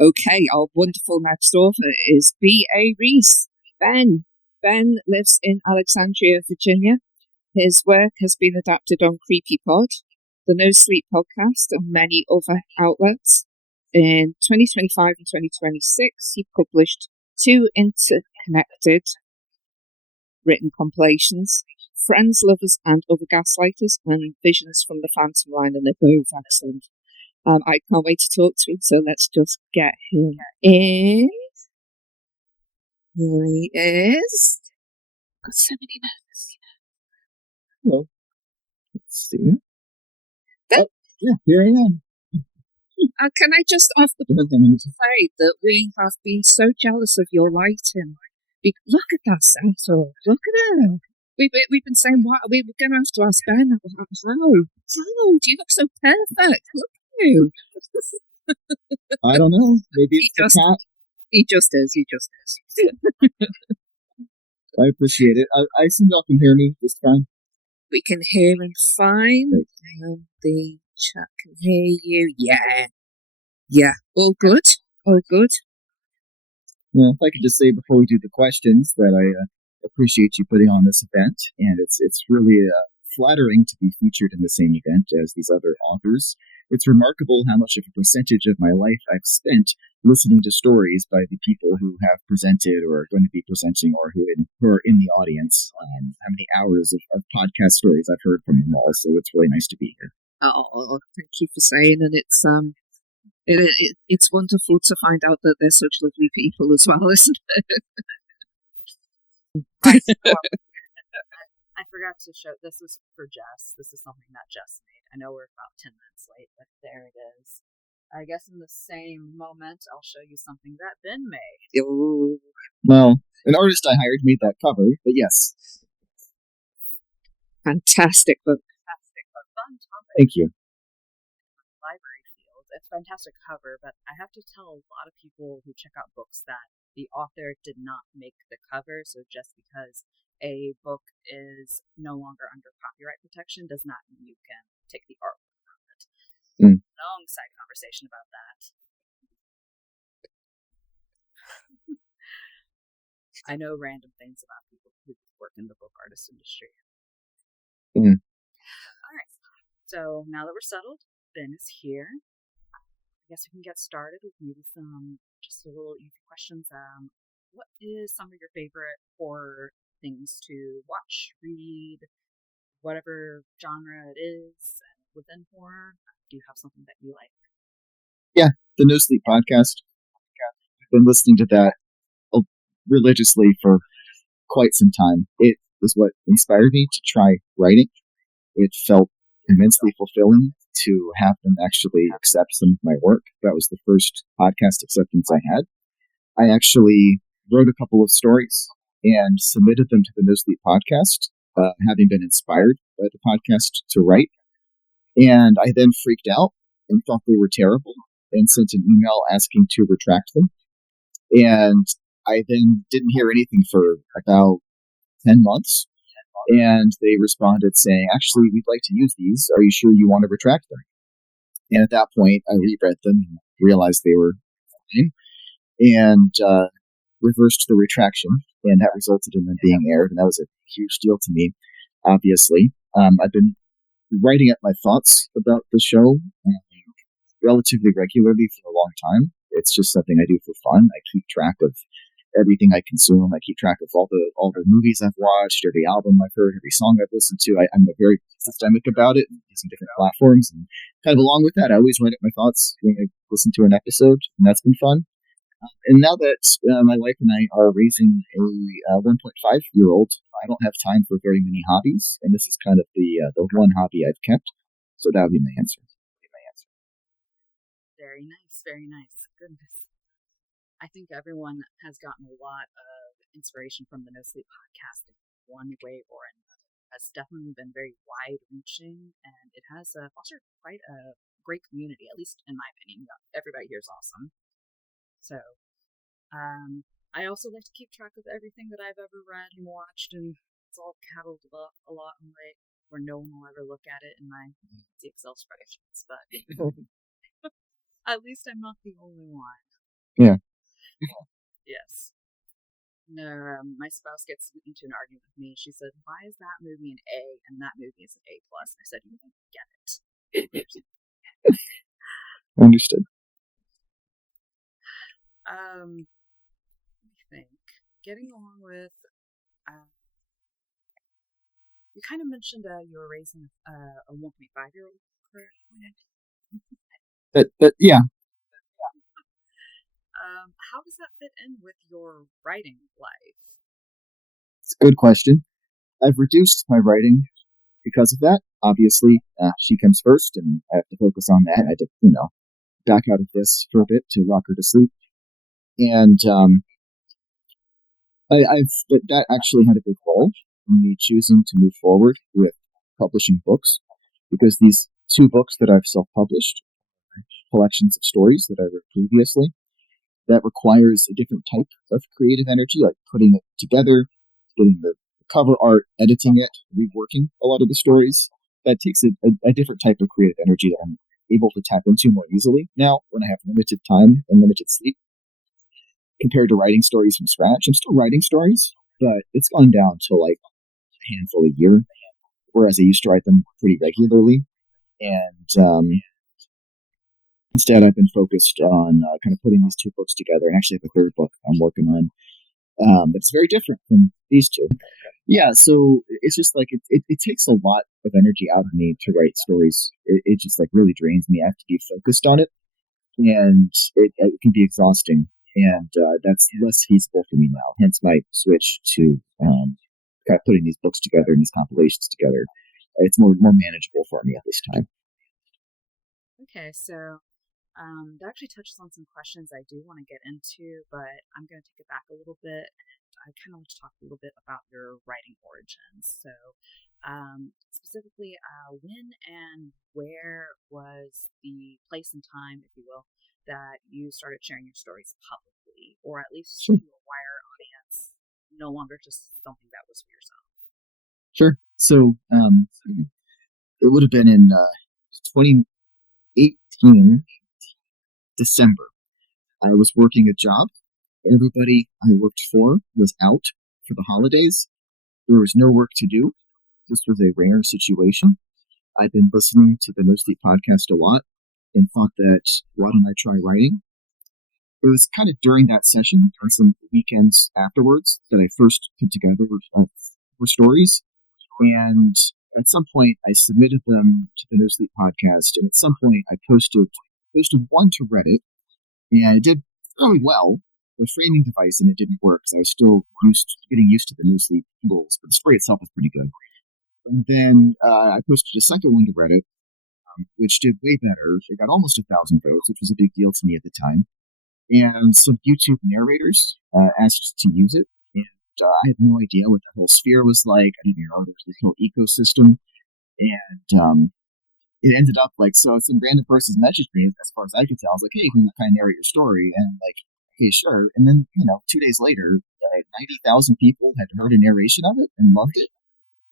Okay, our wonderful next author is A Ries. Ben lives in Alexandria, Virginia. His work has been adapted on CreepyPod, the NoSleep Podcast, and many other outlets. In 2025 and 2026, he published 2 interconnected written compilations, Friends, Lovers, and Other Gaslighters, and Visions from the Phantom Line, and they're both excellent. I can't wait to talk to him, so let's just get him in. Here he is. Got so many notes. Hello. Let's see. Yeah, here I am. Can I just off the top say that we have been so jealous of your lighting? Look at that setup. Look at it. We've been saying, what, we were going to have to ask Ben, how do you look so perfect? Look at you. I don't know. Maybe it's the cat. He just is. I appreciate it. I assume y'all can hear me this time. We can hear him fine. The chat can hear you. Yeah. All good. Well, if I could just say before we do the questions that I appreciate you putting on this event, and it's really flattering to be featured in the same event as these other authors. It's remarkable how much of a percentage of my life I've spent listening to stories by the people who have presented or are going to be presenting or who are in the audience. How many hours of podcast stories I've heard from them all. So it's really nice to be here. Oh, thank you for saying. And it's wonderful to find out that they're such lovely people as well, isn't it? I forgot to show, this was for Jess. This is something that Jess made. I know we're about 10 minutes late, but there it is. I guess in the same moment, I'll show you something that Ben made. Ooh. Well, an artist I hired made that cover, but yes. Fantastic book. Fun topic. Thank you. Library field. It's a fantastic cover, but I have to tell a lot of people who check out books that the author did not make the cover, so just because a book is no longer under copyright protection does not mean you can take the artwork from it. Long side conversation about that. I know random things about people who work in the book artist industry. Alright, so now that we're settled, Ben is here. I guess we can get started with maybe some just a little easy questions. What is some of your favorite horror things to watch, read, whatever genre it is, and within horror? Do you have something that you like? Yeah, the NoSleep Podcast. I've been listening to that religiously for quite some time. It was what inspired me to try writing. It felt immensely fulfilling to have them actually accept some of my work. That was the first podcast acceptance I had. I actually wrote a couple of stories and submitted them to the NoSleep Podcast, having been inspired by the podcast to write. And I then freaked out and thought they were terrible and sent an email asking to retract them. And I then didn't hear anything for about 10 months. And they responded saying, actually, we'd like to use these. Are you sure you want to retract them? And at that point, I reread them and realized they were fine and reversed the retraction. And that resulted in them being aired. And that was a huge deal to me, obviously. I've been writing up my thoughts about the show relatively regularly for a long time. It's just something I do for fun. I keep track of everything I consume. I keep track of all the movies I've watched, every album I've heard, every song I've listened to. I'm very systemic about it and using different platforms. And kind of along with that, I always write up my thoughts when I listen to an episode, and that's been fun. And now that my wife and I are raising a 1.5-year-old, I don't have time for very many hobbies, and this is kind of the one hobby I've kept. So that would be my answer. Very nice, very nice. Goodness. I think everyone has gotten a lot of inspiration from the NoSleep Podcast in one way or another. It's definitely been very wide-reaching, and it has fostered quite a great community, at least in my opinion. Everybody here is awesome. So, I also like to keep track of everything that I've ever read and watched, and it's all cataloged up a lot in a way where no one will ever look at it in my Excel spreadsheets. But At least I'm not the only one. Yeah. Yes. No, my spouse gets into an argument with me. She said, "Why is that movie an A and that movie is an A plus?" I said, "You don't get it." Understood. Let me think. Getting along with, you kind of mentioned you were raising a 1.5-year-old, correct? Yeah. How does that fit in with your writing life? It's a good question. I've reduced my writing because of that. Obviously, she comes first, and I have to focus on that. I had to, back out of this for a bit to rock her to sleep. And that actually had a big role in me choosing to move forward with publishing books, because these 2 books that I've self-published, collections of stories that I wrote previously, that requires a different type of creative energy, like putting it together, getting the cover art, editing it, reworking a lot of the stories. That takes a different type of creative energy that I'm able to tap into more easily now when I have limited time and limited sleep, compared to writing stories from scratch. I'm still writing stories, but it's gone down to like a handful a year, whereas I used to write them pretty regularly. And instead, I've been focused on kind of putting these 2 books together, and actually have a 3rd book I'm working on. But it's very different from these 2. Yeah, so it's just like it takes a lot of energy out of me to write stories. It just like really drains me. I have to be focused on it, and it can be exhausting. And that's less feasible for me now. Hence my switch to kind of putting these books together and these compilations together. It's more manageable for me at this time. Okay, so that actually touches on some questions I do want to get into, but I'm going to take it back a little bit. I kind of want to talk a little bit about your writing origins. So, specifically, when and where was the place and time, if you will, that you started sharing your stories publicly, or at least to a wider audience, no longer just something that was for yourself? Sure. So, it would have been in 2018, December. I was working a job. Everybody I worked for was out for the holidays. There was no work to do. This was a rare situation. I've been listening to the NoSleep Podcast a lot and thought that, why don't I try writing? It was kind of during that session and some weekends afterwards that I first put together stories. And at some point, I submitted them to the NoSleep Podcast, and at some point, I posted one to Reddit, and it did really well. The framing device and it didn't work, because I was still getting used to the NoSleep rules, but the story itself was pretty good. And then I posted a second one to Reddit, which did way better. It got almost 1,000 votes, which was a big deal to me at the time. And some YouTube narrators asked to use it. And I had no idea what the whole sphere was like. I didn't know there was this whole ecosystem. And it ended up like, so some random person messaged me, as far as I could tell. I was like, hey, can you kind of narrate your story? And I'm like, okay, sure. And then, 2 days later, 90,000 people had heard a narration of it and loved it.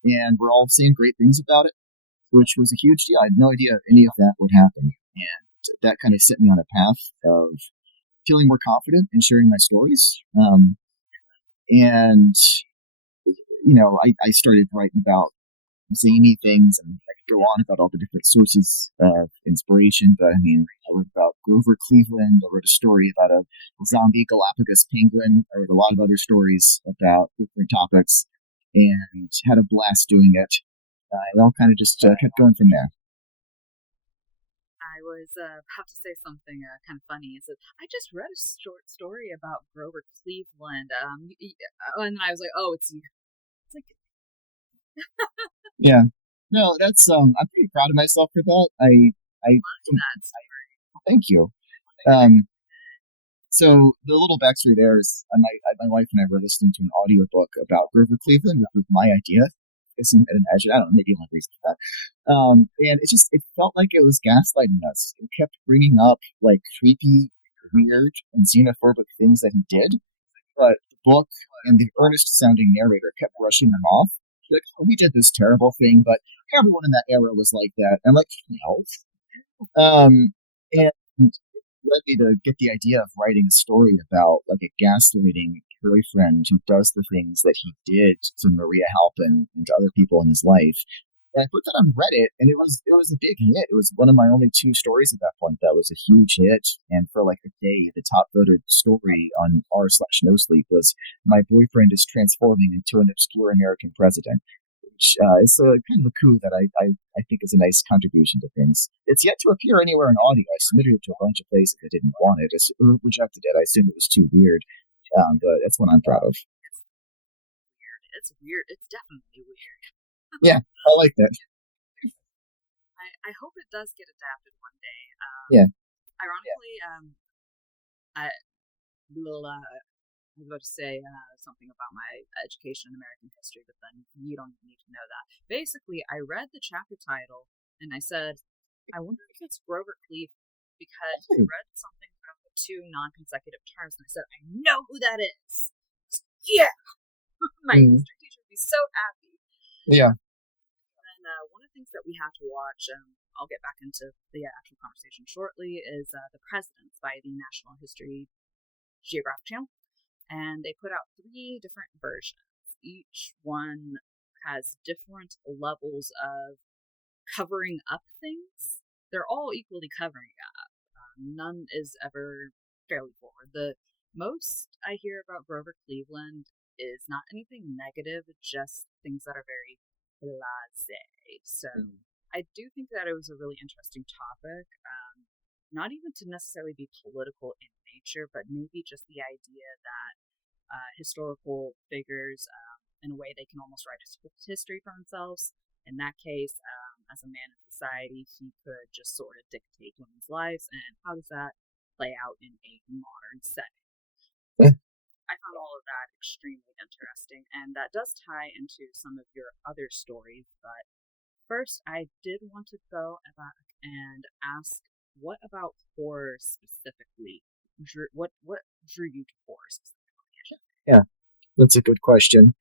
And we're all saying great things about it, which was a huge deal. I had no idea any of that would happen. And that kind of set me on a path of feeling more confident in sharing my stories. I started writing about zany things, and I could go on about all the different sources of inspiration. But I mean, I wrote about Grover Cleveland. I wrote a story about a zombie Galapagos penguin. I wrote a lot of other stories about different topics, and had a blast doing it. It all kind of just kept going from there. I was about to say something kind of funny. Is that I just read a short story about Grover Cleveland, and I was like, "Oh, it's you." It's like, yeah, no, that's I'm pretty proud of myself for that. I love that story. Thank you. So the little backstory there is my wife and I were listening to an audiobook about Grover Cleveland, which was my idea. I don't know, maybe one reason for that. And it felt like it was gaslighting us. It kept bringing up like creepy, weird, and xenophobic things that he did, but the book and the earnest sounding narrator kept brushing them off. Like, oh, we did this terrible thing, but everyone in that era was like that. And I'm like, no. And led me to get the idea of writing a story about like a gaslighting boyfriend who does the things that he did to Maria Halpin and to other people in his life. And I put that on Reddit, and it was a big hit. It was one of my only two stories at that point that was a huge hit. And for like a day, the top voted story on r/NoSleep was "My boyfriend is transforming into an obscure American president," which is a kind of a coup that I think is a nice contribution to things. It's yet to appear anywhere in audio. I submitted it to a bunch of places that didn't want it. I rejected it. I assumed it was too weird, but that's what I'm proud of. It's weird. It's definitely weird. Yeah, I like that. I hope it does get adapted one day. Yeah. Ironically, I was about to say something about my education in American history, but then you don't need to know that. Basically, I read the chapter title and I said, I wonder if it's Grover Cleveland, because I read something about the two non-consecutive terms, and I said, I know who that is. Yeah! My history teacher would be so happy. Yeah. And one of the things that we have to watch, I'll get back into the actual conversation shortly, is The Presidents by the National History Geographic Channel. And they put out 3 different versions. Each one has different levels of covering up things. They're all equally covering up. None is ever fairly forward. The most I hear about Grover Cleveland is not anything negative, just things that are very blasé. So I do think that it was a really interesting topic. Not even to necessarily be political in nature, but maybe just the idea that historical figures, in a way, they can almost write history for themselves. In that case, as a man in society, he could just sort of dictate women's lives, and how does that play out in a modern setting? I found all of that extremely interesting, and that does tie into some of your other stories, but first, I did want to go back and ask, what about horror specifically? What drew you to horror specifically? Yeah, that's a good question.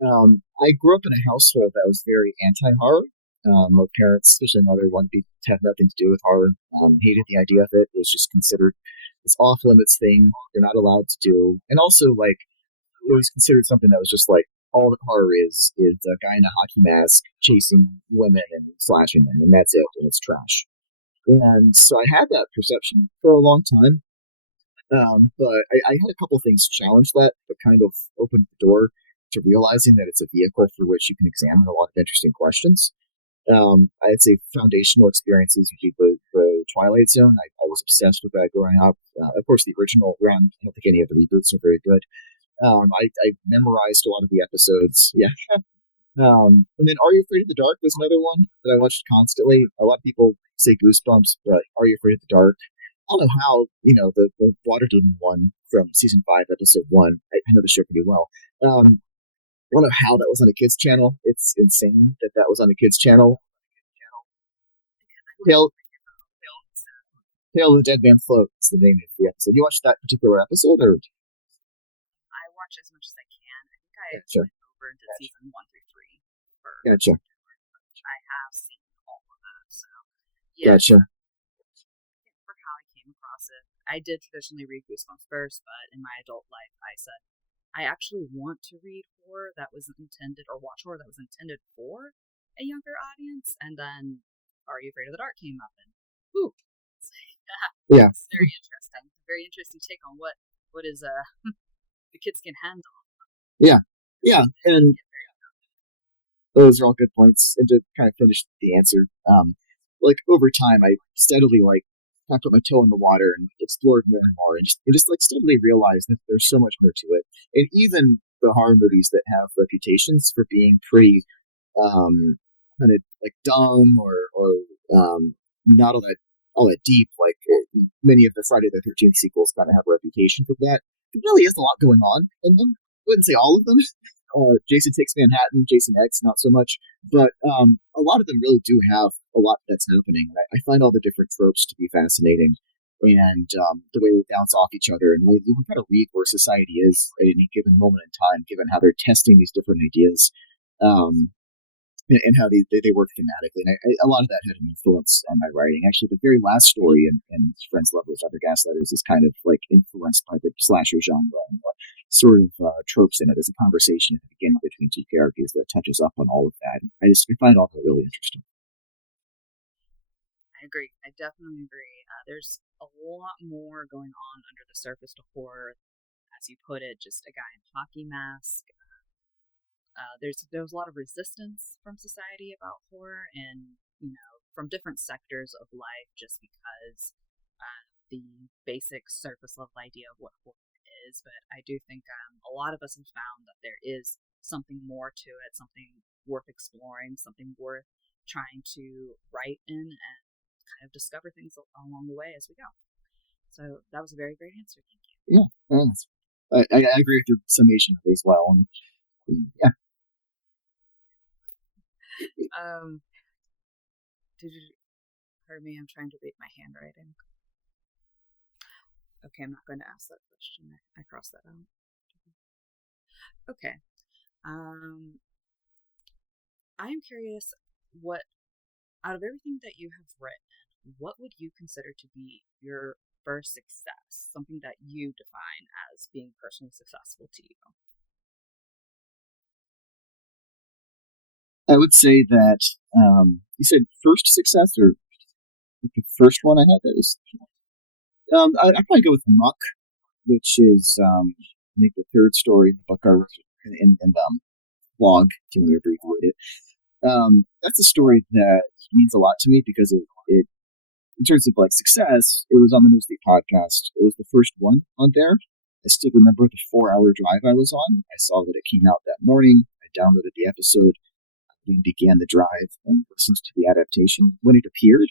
I grew up in a household that was very anti-horror. My parents, especially my mother, wanted to have nothing to do with horror. Hated the idea of it. It was just considered this off-limits thing they're not allowed to do. And also, like, it was considered something that was just like, all that horror is a guy in a hockey mask chasing women and slashing them, and that's it, and it's trash. And so I had that perception for a long time. But I had a couple things challenge that kind of opened the door to realizing that it's a vehicle through which you can examine a lot of interesting questions. I'd say foundational experiences would be the Twilight Zone. I was obsessed with that growing up. Of course, the original run, I don't think any of the reboots are very good. I memorized a lot of the episodes. Yeah. And then Are You Afraid of the Dark was another one that I watched constantly. A lot of people say Goosebumps, but Are You Afraid of the Dark? I don't know how, the water demon one from season 5, episode 1. I know the show pretty well. I don't know how that was on a kids channel. It's insane that was on a kids channel. Tale of the Dead Man Float is the name of the episode. You watched that particular episode, or? I watch as much as I can. I think I Gotcha. went over into season 1 through 3. Gotcha. I have seen all of those. So, yeah. Gotcha. For how I came across it, I did traditionally read Goosebumps first, but in my adult life, I said, I actually want to read horror that was intended, or watch horror that was intended for a younger audience, and then Are You Afraid of the Dark came up, and yeah, it's very interesting. Very interesting take on what is the kids can handle. Yeah, and those are all good points. And to kind of finish the answer, over time, I steadily kind of put my toe in the water and explored more and more, and just steadily realized that there's so much more to it. And even the horror movies that have reputations for being pretty kind of dumb or not all that deep, many of the Friday the 13th sequels kind of have a reputation for that. There really is a lot going on in them. I wouldn't say all of them. Jason Takes Manhattan, Jason X, not so much, but a lot of them really do have a lot that's happening. I find all the different tropes to be fascinating, and the way they bounce off each other, and the way you can kind of read where society is at any given moment in time, given how they're testing these different ideas. and how they work thematically. And a lot of that had an influence on my writing. Actually, the very last story in Friends, Lovers, Other Gaslighters is kind of like influenced by the slasher genre and what sort of tropes in it. There's a conversation at the beginning between two characters that touches up on all of that. I find all that really interesting. I agree. I definitely agree. There's a lot more going on under the surface to horror. As you put it, just a guy in a hockey mask. There's a lot of resistance from society about horror, and from different sectors of life, just because the basic surface level idea of what horror is. But I do think a lot of us have found that there is something more to it, something worth exploring, something worth trying to write in, and kind of discover things along the way as we go. So that was a very great answer. Thank you. Yeah, I agree with your summation as well. And, yeah. Did you hear me? I'm trying to read my handwriting. Okay, I'm not going to ask that question. I crossed that out. Okay. I am curious, what out of everything that you have written, what would you consider to be your first success? Something that you define as being personally successful to you? I would say that you said first success, or the first one I had. That was I'd probably go with Muck, which is I think the third story in the book I wrote in blog, if you want to abbreviate it. That's a story that means a lot to me because it in terms of like success, it was on the NoSleep Podcast. It was the first one on there. I still remember the 4-hour drive I was on. I saw that it came out that morning. I downloaded the episode, and began the drive and listened to the adaptation when it appeared.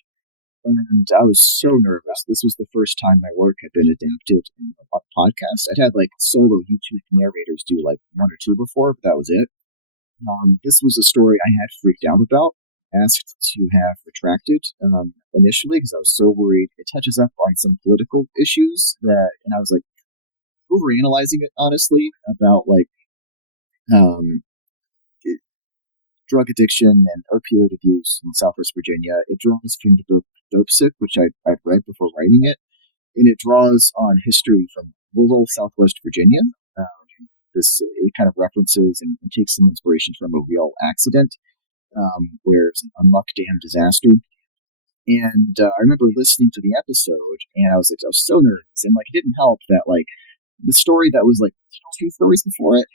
And I was so nervous. This was the first time my work had been adapted in a podcast. I'd had like solo YouTube narrators do like one or two before, but that was it. This was a story I had freaked out about, asked to have retracted initially because I was so worried. It touches up on some political issues and I was like overanalyzing it honestly about like drug addiction and opioid abuse in Southwest Virginia. It draws from the book Dope Sick, which I'd read before writing it, and it draws on history from rural Southwest Virginia. It kind of references and takes some inspiration from a real accident where it's a muck dam disaster. And I remember listening to the episode, and I was so nervous, and like it didn't help that like the story that was like 2 stories before it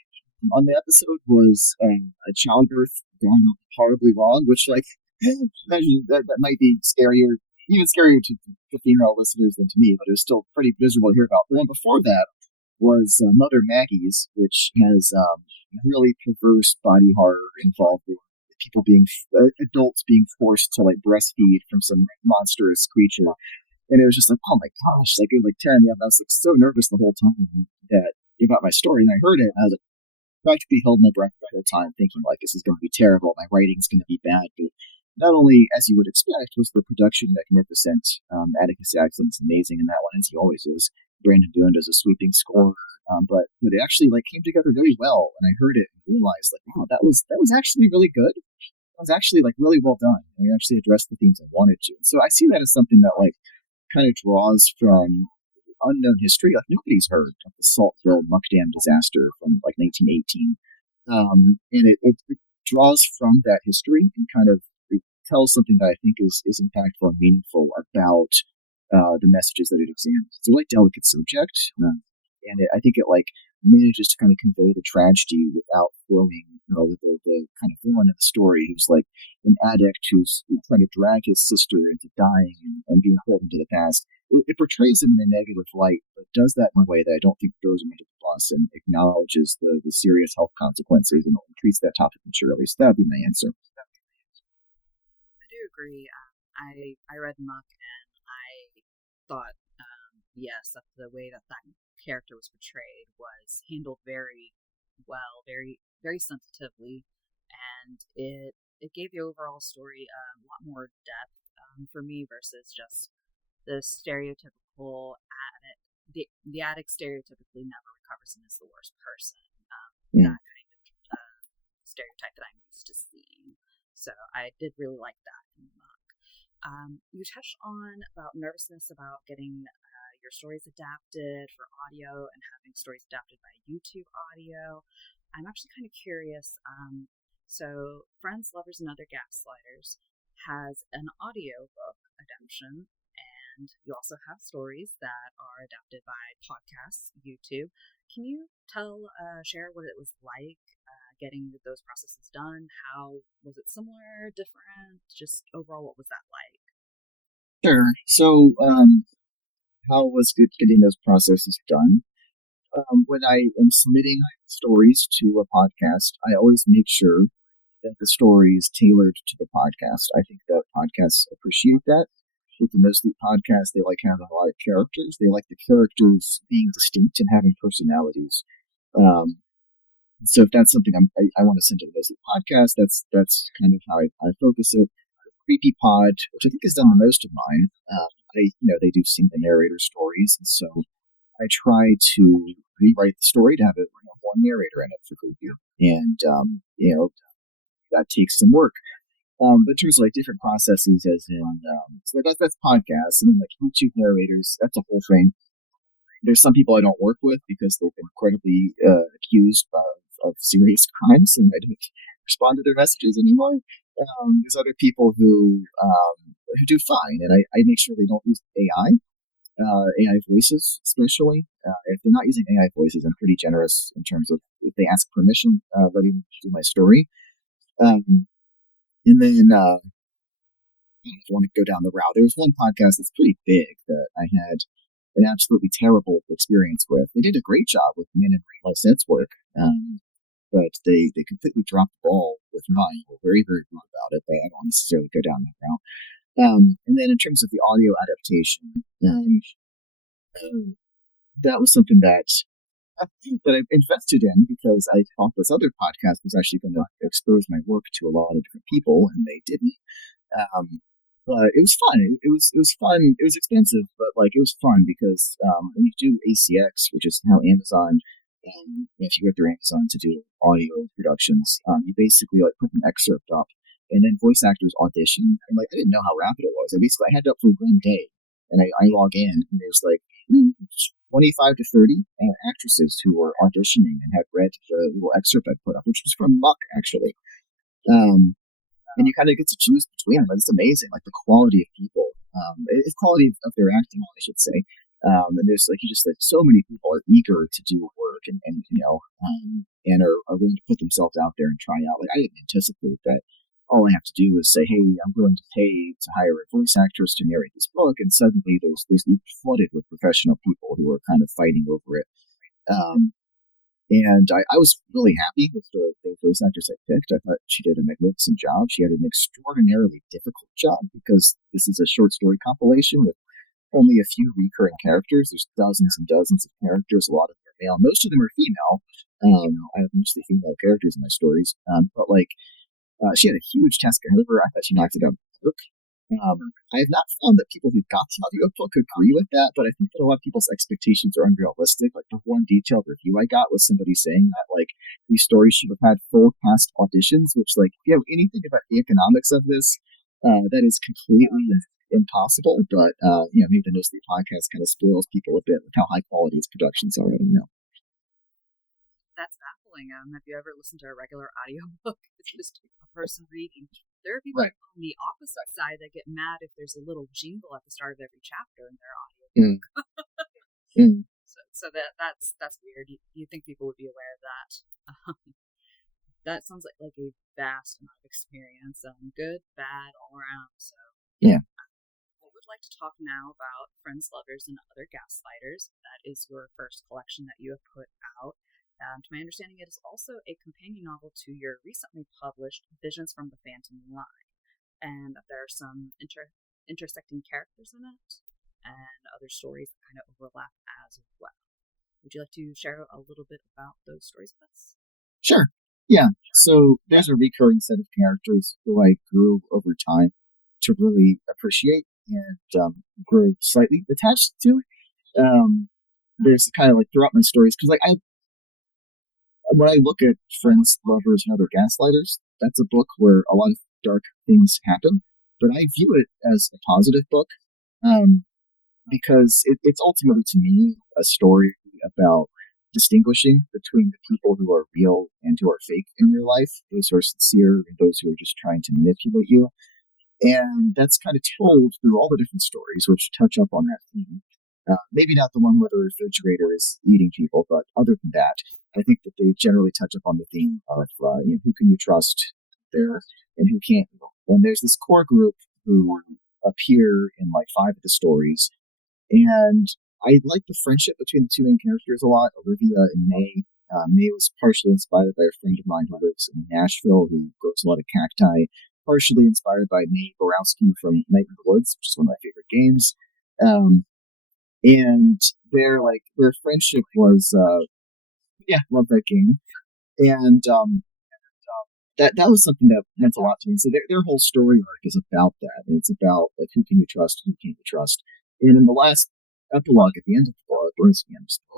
on the episode was a childbirth gone horribly wrong, which like imagine that might be scarier, even scarier to female listeners than to me, but it was still pretty miserable to hear about. The one before that was Mother Maggie's, which has really perverse body horror involved with people adults being forced to like breastfeed from some monstrous creature. And it was just like, oh my gosh, like it was like tearing me up. I was like so nervous the whole time that about my story, and I heard it, and I was like, practically held my breath the whole time, thinking like this is going to be terrible, my writing's going to be bad. But not only, as you would expect, was the production magnificent. Atticus Jackson's amazing in that one, as he always is. Brandon Boone does a sweeping score, but it actually like came together really well. And I heard it and realized like, wow, that was actually really good. It was actually like really well done. And we actually addressed the themes I wanted to. So I see that as something that like kind of draws from unknown history. Like nobody's heard of the Saltville muck dam disaster from like 1918, and it draws from that history and kind of tells something that I think is impactful and meaningful about the messages that it examines. It's a really delicate subject, and I think it like manages to kind of convey the tragedy without throwing the kind of villain in the story who's like an addict who's trying to drag his sister into dying and being pulled into the past. It portrays him in a negative light, but does that in a way that I don't think throws him into the bus and acknowledges the serious health consequences and treats that topic maturely. So that would be my answer. I do agree. I read Muck, and I thought, yes, that the way that character was portrayed was handled very well, very, very sensitively, and it gave the overall story a lot more depth for me versus just the stereotypical addict. The addict stereotypically never recovers and is the worst person. That kind of stereotype that I'm used to seeing. So I did really like that in the book. You touched on about nervousness about getting your stories adapted for audio and having stories adapted by YouTube audio. I'm actually kind of curious. So, Friends, Lovers, and Other Gaslighters has an audio book adaptation, and you also have stories that are adapted by podcasts, YouTube. Can you share what it was like getting those processes done? How was it similar, different? Just overall, what was that like? Sure. So, how was good getting those processes done? When I am submitting stories to a podcast, I always make sure that the story is tailored to the podcast. I think that podcasts appreciate that. With the NoSleep podcast, they like having a lot of characters. They like the characters being distinct and having personalities. So if that's something I want to send to the NoSleep podcast, that's kind of how I focus it. CreepyPod, which I think has done the most of mine. They do sing the narrator stories, and so I try to rewrite the story to have it one narrator in it for Creepy, and that takes some work. But in terms of like different processes, as in so that's podcasts, and then like YouTube narrators, that's a whole thing. There's some people I don't work with because they've been incredibly accused of serious crimes, and I don't respond to their messages anymore. There's other people who do fine, and I make sure they don't use AI voices, especially. If they're not using AI voices, I'm pretty generous in terms of if they ask permission, letting me do my story. And then I want to go down the route. There was one podcast that's pretty big that I had an absolutely terrible experience with. They did a great job with me and my sense work, but they completely dropped the ball with mine. They were very, very rude about it, but I don't necessarily go down that route. And then in terms of the audio adaptation, that was something that I invested in because I thought this other podcast was actually going to expose my work to a lot of different people, and they didn't. But it was fun. It was fun. It was expensive, but like it was fun because when you do ACX, which is how Amazon, if you go through Amazon to do audio productions, you basically like put an excerpt up, and then voice actors audition. And like I didn't know how rapid it was. I had it up for 1 day, and I log in, and there's like 25 to 30 actresses who were auditioning and had read the little excerpt I put up, which was from Muck actually. And you kind of get to choose between them. It's amazing, like the quality of people, the quality of their acting, I should say. And there's like so many people are eager to do work and are willing to put themselves out there and try out. Like I didn't anticipate that. All I have to do is say, "Hey, I'm willing to pay to hire a voice actress to narrate this book," and suddenly there's flooded with professional people who are kind of fighting over it. And I was really happy with the voice actress I picked. I thought she did a magnificent job. She had an extraordinarily difficult job because this is a short story compilation with only a few recurring characters. There's dozens and dozens of characters. A lot of them are male. Most of them are female. I have mostly female characters in my stories. But she had a huge task ahead of her. I thought she knocked it out of the park. I have not found that people who got the audiobook agree with that, but I think that a lot of people's expectations are unrealistic. Like the one detailed review I got was somebody saying that like these stories should have had full cast auditions, which like if you know anything about the economics of this, that is completely impossible. But maybe the NoSleep podcast kind of spoils people a bit with how high quality its productions are. I don't know. That's baffling. Have you ever listened to a regular audiobook? It's just a person reading. There are people on the opposite side that get mad if there's a little jingle at the start of every chapter in their audiobook. So that's weird. You think people would be aware of that? That sounds like a vast amount of experience, good, bad, all around. So yeah. I would like to talk now about Friends, Lovers, and Other Gaslighters. That is your first collection that you have put out. To my understanding, it is also a companion novel to your recently published Visions from the Phantom Line. And there are some intersecting characters in it and other stories that kind of overlap as well. Would you like to share a little bit about those stories with us? Sure. Yeah. So there's a recurring set of characters who I grew over time to really appreciate and grew slightly attached to. There's kind of like throughout my stories, because when I look at Friends, Lovers, and Other Gaslighters, that's a book where a lot of dark things happen. But I view it as a positive book, because it's ultimately, to me, a story about distinguishing between the people who are real and who are fake in your life, those who are sincere and those who are just trying to manipulate you. And that's kind of told through all the different stories, which touch up on that theme. Maybe not the one where the refrigerator is eating people, but other than that, I think that they generally touch up on the theme of who can you trust there and who can't. And there's this core group who appear in like 5 of the stories, and I like the friendship between the 2 main characters a lot, Olivia and May. May was partially inspired by a friend of mine who lives in Nashville who grows a lot of cacti, partially inspired by Mae Borowski from Night in the Woods, which is one of my favorite games. And their friendship was, love that game. And that was something that meant a lot to me. So their whole story arc is about that. And it's about like who can you trust, who can't you trust. And in the last epilogue at the end of the book, or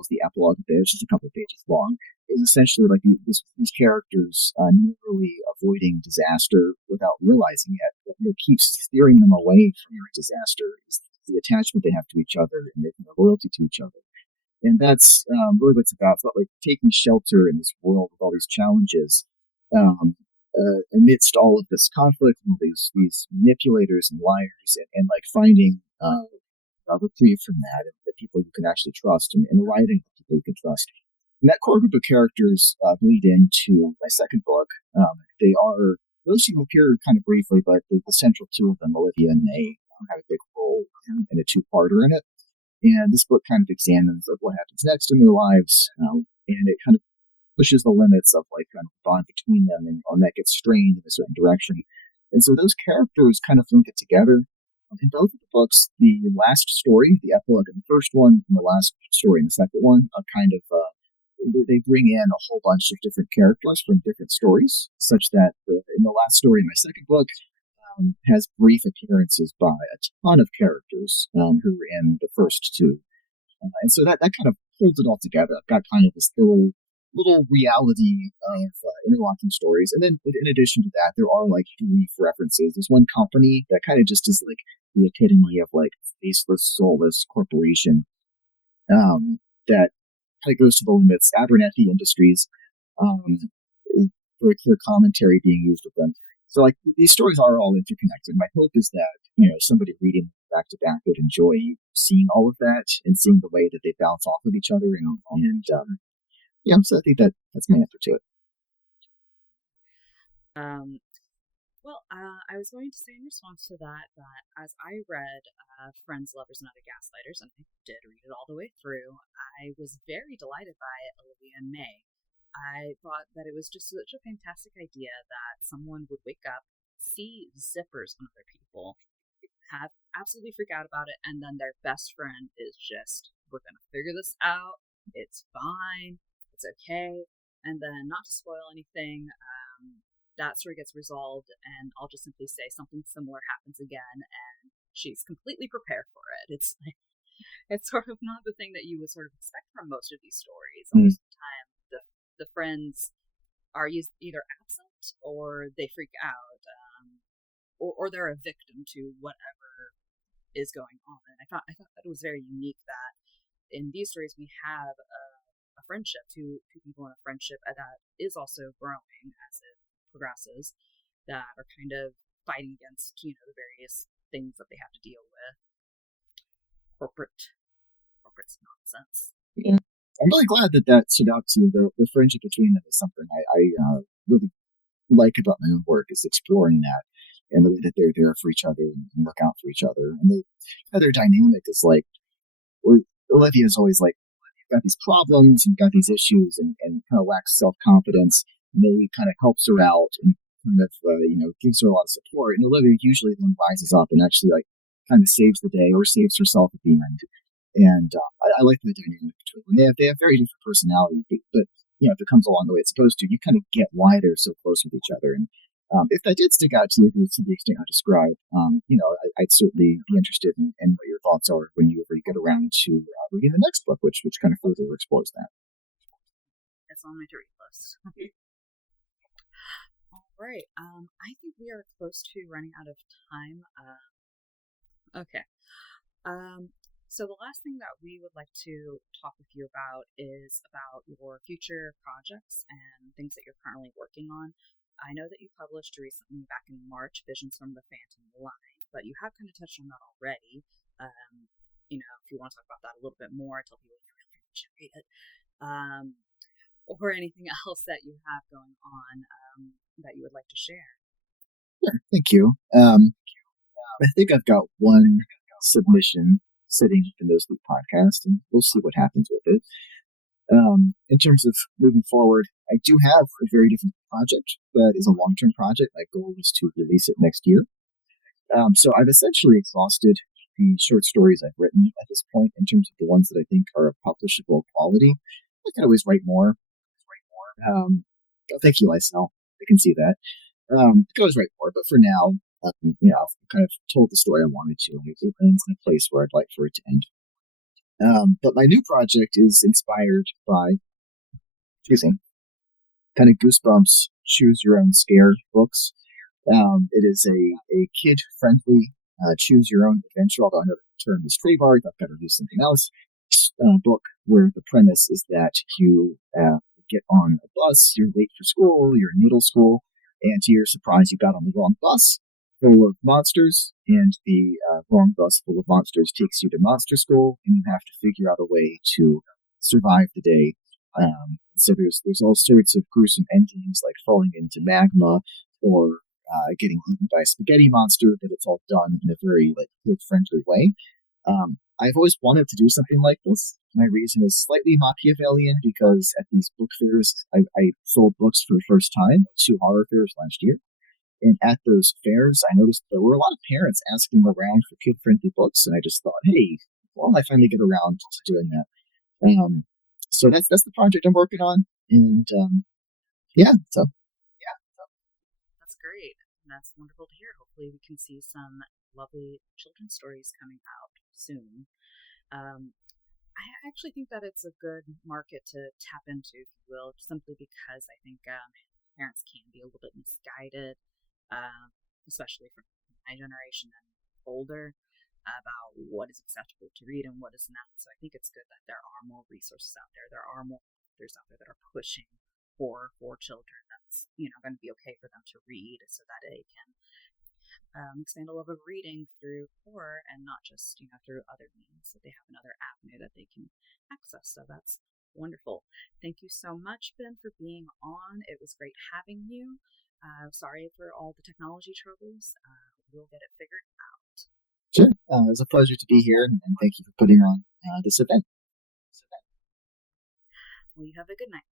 the epilogue there, it's just a couple of pages long, is essentially like these characters narrowly avoiding disaster without realizing it. What keeps steering them away from disaster is the attachment they have to each other and their loyalty to each other. And that's really what it's about. It's about like taking shelter in this world with all these challenges, amidst all of this conflict and all these manipulators and liars, and like finding a reprieve from that, and the people you can actually trust, and writing the people you can trust. And that core group of characters bleed into my second book. They are those who appear kind of briefly, but the central 2 of them, Olivia and May, have a big role in a 2-parter in it. And this book kind of examines like what happens next in their lives, and it kind of pushes the limits of like kind of bond between them, and that gets strained in a certain direction. And so those characters kind of link it together. In both of the books, the last story, the epilogue in the first one, and the last story in the second one, are kind of they bring in a whole bunch of different characters from different stories, such that in the last story in my second book has brief appearances by a ton of characters who were in the first 2. And so that kind of holds it all together. I've got kind of this little reality of interlocking stories. And then in addition to that, there are like brief references. There's one company that kind of just is like the epitome of like faceless, soulless corporation that kind of goes to the limits. Abernathy Industries, for commentary being used with them. So like these stories are all interconnected. My hope is that somebody reading back to back would enjoy seeing all of that and seeing the way that they bounce off of each other. So I think that's my answer to it. I was going to say in response to that as I read Friends, Lovers, and Other Gaslighters, and I did read it all the way through, I was very delighted by Olivia and May. I thought that it was just such a fantastic idea that someone would wake up, see zippers on other people, have absolutely freak out about it, and then their best friend is just, we're going to figure this out, it's fine, it's okay, and then not to spoil anything, that story gets resolved, and I'll just simply say something similar happens again, and she's completely prepared for it. It's like, it's sort of not the thing that you would sort of expect from most of these stories. Most of the time, the friends are either absent or they freak out, or they're a victim to whatever is going on. And I thought that it was very unique that in these stories we have a friendship, two people in a friendship that is also growing as it progresses, that are kind of fighting against the various things that they have to deal with. Corporate nonsense. Yeah. I'm really glad that stood out to you. The friendship between them is something I really like about my own work, is exploring that and the way that they're there for each other and look out for each other. And their dynamic is like, Olivia's always like, you've got these problems, you've got these issues, and kind of lacks self-confidence. May kind of helps her out and kind of, gives her a lot of support. And Olivia usually then rises up and actually like kind of saves the day or saves herself at the end. And I like the dynamic between them. They have very different personalities, but if it comes along the way it's supposed to, you kind of get why they're so close with each other. And if that did stick out to you to the extent I described, I'd certainly be interested in what your thoughts are when you get around to reading the next book, which kind of further explores that. It's on my to read list. Right. I think we are close to running out of time. Okay. Um, so the last thing that we would like to talk with you about is about your future projects and things that you're currently working on. I know that you published recently, back in March, Visions from the Phantom Line, but you have kind of touched on that already. If you want to talk about that a little bit more, tell people you should read it, or anything else that you have going on that you would like to share. Sure, thank you. I think I've got one submission sitting for the NoSleep podcast, and we'll see what happens with it. In terms of moving forward, I do have a very different project that is a long-term project. My goal is to release it next year. So I've essentially exhausted the short stories I've written at this point in terms of the ones that I think are of publishable quality. I can always write more. Thank you, Lysel. I can see that. I can always write more, but for now, I've kind of told the story I wanted to, and it ends in a place where I'd like for it to end. But my new project is inspired by, kind of Goosebumps, choose your own scare books. It is a kid-friendly choose your own adventure, although I know the term is trademarked. I've got to do something else. Book where the premise is that you get on a bus, you're late for school, you're in middle school, and to your surprise, you got on the wrong bus full of monsters, and the wrong bus full of monsters takes you to monster school, and you have to figure out a way to survive the day. So there's all sorts of gruesome endings, like falling into magma or getting eaten by a spaghetti monster, but it's all done in a very kid-friendly way. I've always wanted to do something like this. My reason is slightly Machiavellian because at these book fairs, I sold books for the first time at 2 horror fairs last year. And at those fairs, I noticed there were a lot of parents asking around for kid-friendly books, and I just thought, hey, well, I finally get around to doing that. So that's the project I'm working on, and so That's great. That's wonderful to hear. Hopefully, we can see some lovely children's stories coming out soon. I actually think that it's a good market to tap into, if you will, simply because I think parents can be a little bit misguided, especially from my generation and older, about what is acceptable to read and what is not. So I think it's good that there are more resources out there. There are more authors out there that are pushing for children. That's going to be okay for them to read, so that they can expand a love of reading through horror and not just through other means, that they have another avenue that they can access. So that's wonderful. Thank you so much, Ben, for being on. It was great having you. Sorry for all the technology troubles. We'll get it figured out. Sure. It was a pleasure to be here, and thank you for putting on this event. Well, you have a good night.